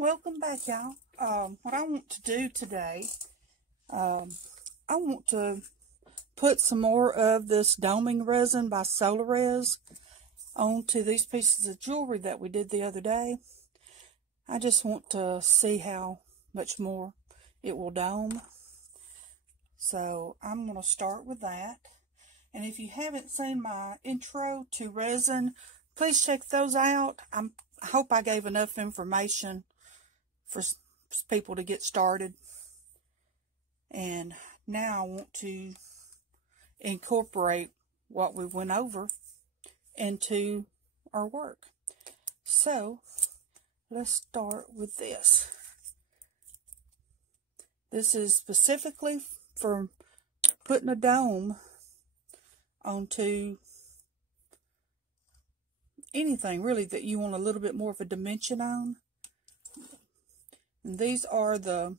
Welcome back, y'all. What I want to do today, I want to put some more of this doming resin by Solarez onto these pieces of jewelry that we did the other day. I just want to see how much more it will dome. So I'm going to start with that. And if you haven't seen my intro to resin, please check those out. I hope I gave enough information for people to get started. And now I want to incorporate what we went over into our work. So let's start with this. This is specifically for putting a dome onto anything really that you want a little bit more of a dimension on. And these are the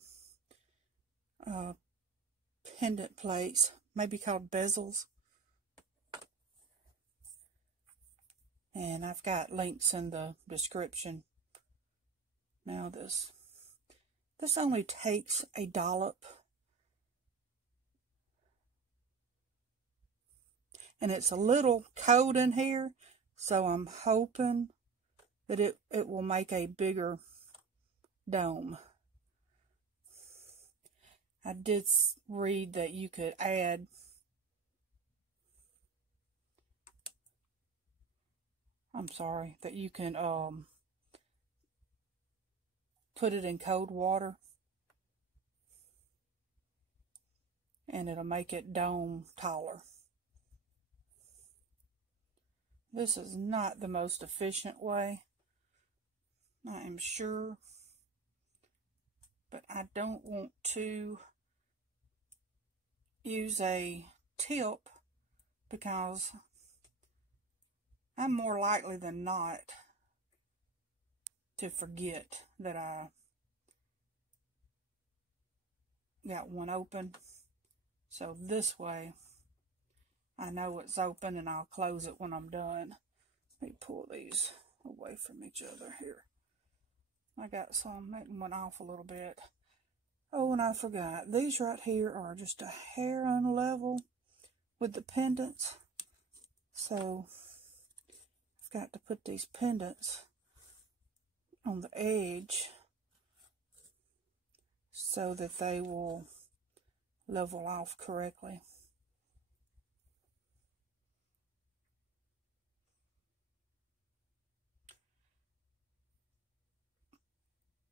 pendant plates, maybe called bezels. And I've got links in the description. Now this only takes a dollop. And it's a little cold in here, so I'm hoping that it will make a bigger dome. I did read that you could add that you can put it in cold water and it'll make it dome taller. This is not the most efficient way, I am sure, but I don't want to use a tip because I'm more likely than not to forget that I got one open. So this way I know it's open and I'll close it when I'm done. Let me pull these away from each other here. I got some that went off a little bit. Oh, and I forgot. These right here are just a hair unlevel with the pendants. So I've got to put these pendants on the edge so that they will level off correctly.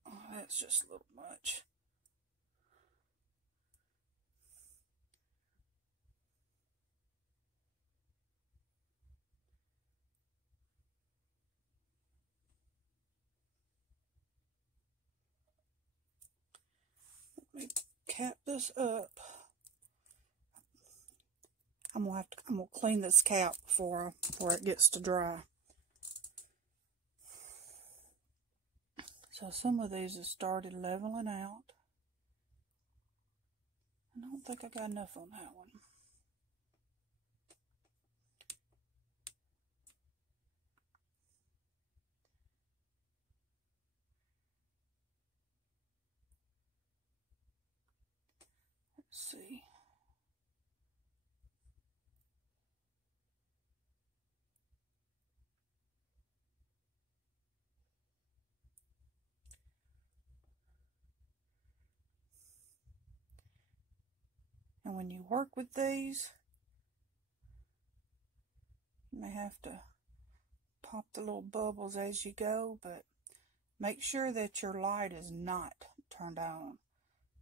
Oh, that's just a little much. Let me cap this up. I'm gonna clean this cap before it gets to dry. So some of these have started leveling out. I don't think I got enough on that one. Let's see. And when you work with these, you may have to pop the little bubbles as you go, but make sure that your light is not turned on,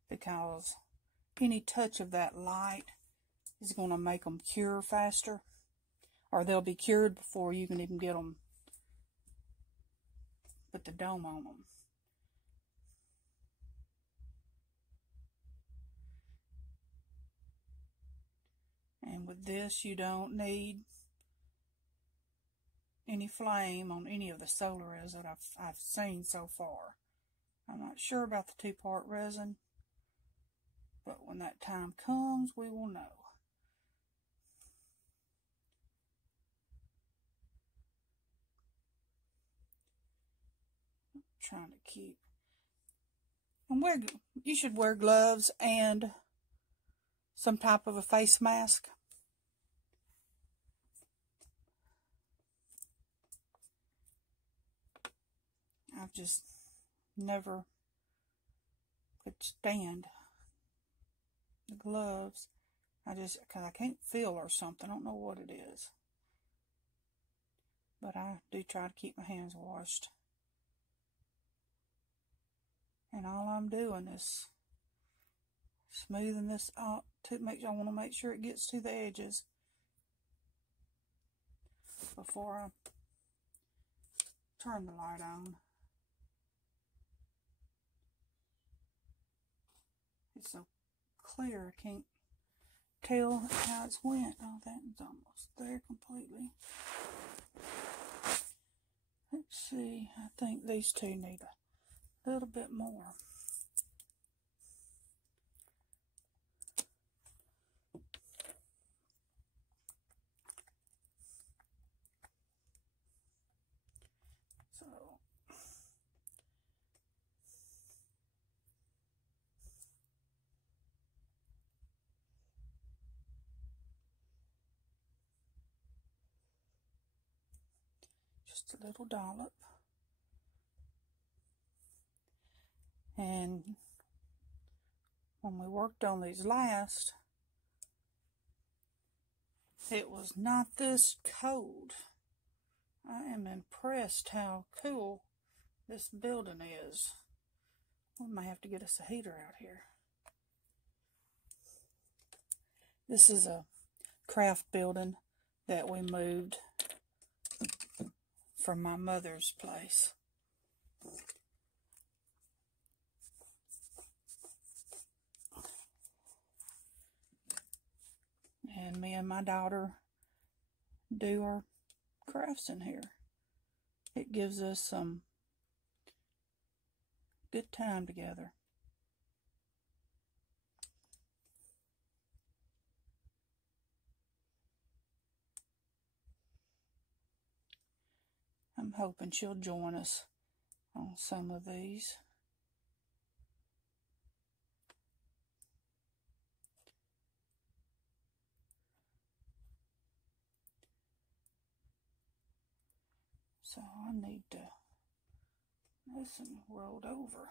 because any touch of that light is going to make them cure faster, or they'll be cured before you can even get them, put the dome on them. And with this, you don't need any flame on any of the Solarez that I've seen so far. I'm not sure about the two-part resin, but when that time comes, we will know. I'm trying to keep And you should wear gloves and some type of a face mask. I've just never could stand the gloves. Because I can't feel or something. I don't know what it is. But I do try to keep my hands washed. And all I'm doing is smoothing this out I want to make sure it gets to the edges before I turn the light on. It's so clear I can't tell how it's went. Oh, that is almost there completely. Let's see, I think these two need a little bit more. So, just a little dollop. And when we worked on these last, it was not this cold. I am impressed how cool this building is. We might have to get us a heater out here. This is a craft building that we moved from my mother's place. And me and my daughter do our crafts in here. It gives us some good time together. I'm hoping she'll join us on some of these. So I need to, this one rolled over.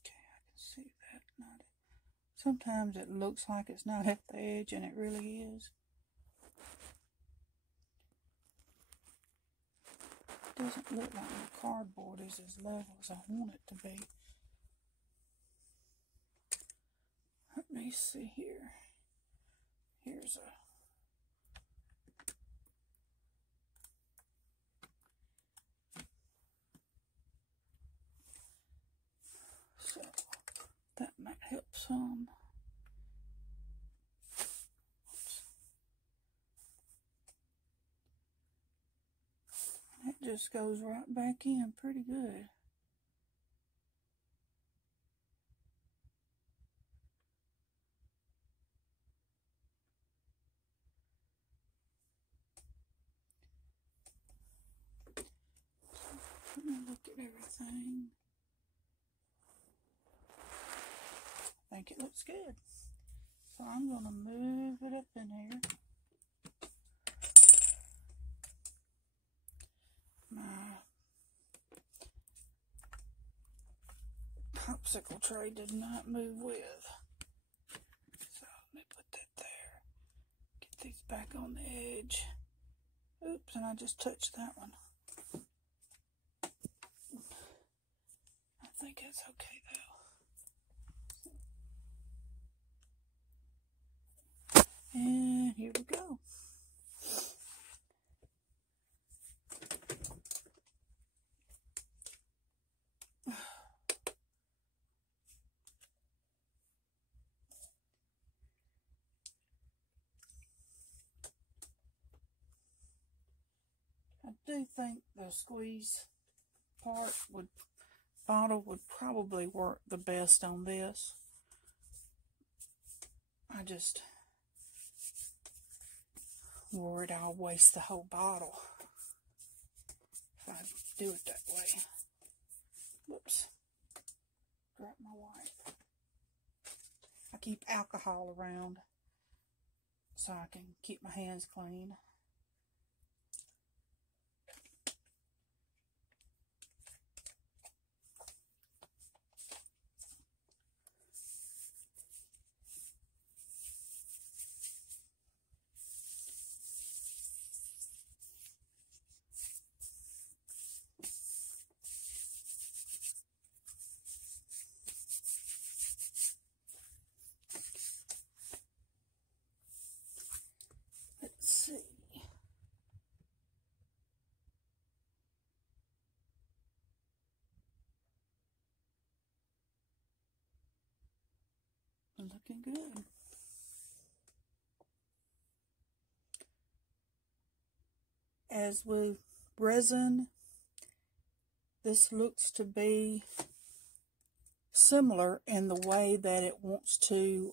Okay, I can see that. Sometimes it looks like it's not at the edge and it really is. It doesn't look like my cardboard is as level as I want it to be. Let me see here. Here's a so that might help some. Oops. It just goes right back in pretty good. Let me look at everything. I think it looks good. So I'm going to move it up in here. My popsicle tray did not move with. So let me put that there. Get these back on the edge. Oops, and I just touched that one. I think it's okay though. And here we go. I do think the squeeze bottle would probably work the best on this. I just worried I'll waste the whole bottle if I do it that way. Whoops. Grab my wipe. I keep alcohol around so I can keep my hands clean. Let's see. Looking good. As with resin, this looks to be similar in the way that it wants to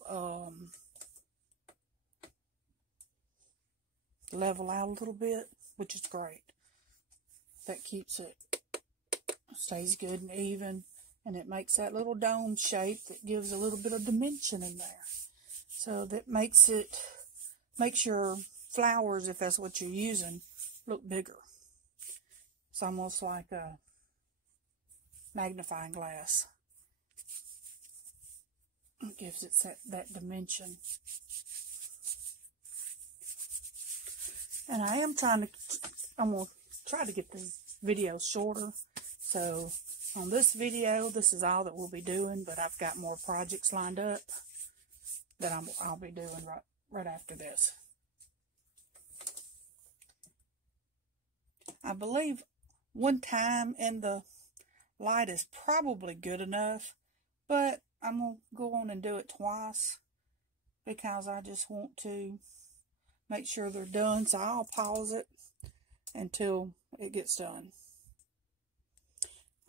level out a little bit, which is great. That keeps it, stays good and even, and it makes that little dome shape that gives a little bit of dimension in there. So that makes your flowers, if that's what you're using, look bigger. It's almost like a magnifying glass. It gives it that dimension. And I'm going to try to get the videos shorter. So on this video, this is all that we'll be doing, but I've got more projects lined up that I'll be doing right after this. I believe one time in the light is probably good enough, but I'm going to go on and do it twice because I just want to make sure they're done. So I'll pause it until it gets done.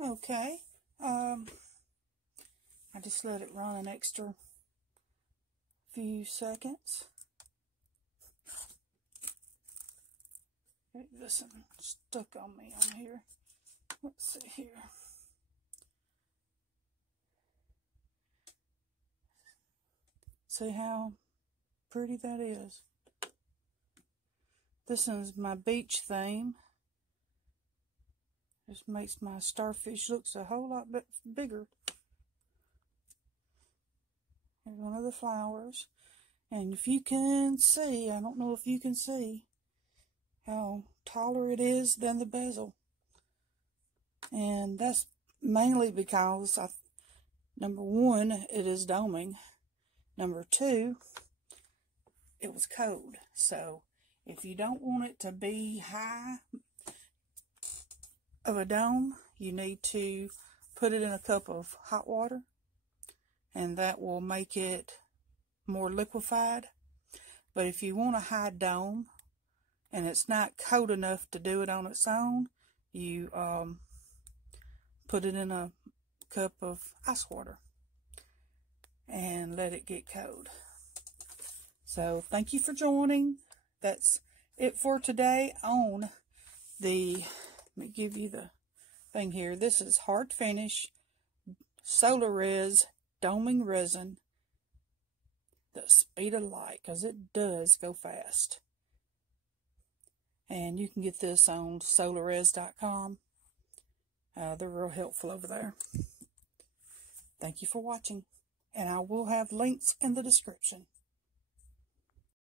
Okay. I just let it run an extra few seconds. This one stuck on me on here. Let's see here. See how pretty that is. This one's my beach theme. This makes my starfish looks a whole lot bigger. Here's one of the flowers. And if you can see, I don't know if you can see how taller it is than the bezel. And that's mainly because, number one, it is doming. Number two, it was cold. So if you don't want it to be high of a dome, you need to put it in a cup of hot water, and that will make it more liquefied. But if you want a high dome and it's not cold enough to do it on its own, you put it in a cup of ice water and let it get cold. So thank you for joining. That's it for today on the, let me give you the thing here. This is Hard Finish Solarez doming resin, the speed of light, because it does go fast. And you can get this on solarez.com. They're real helpful over there. Thank you for watching, and I will have links in the description.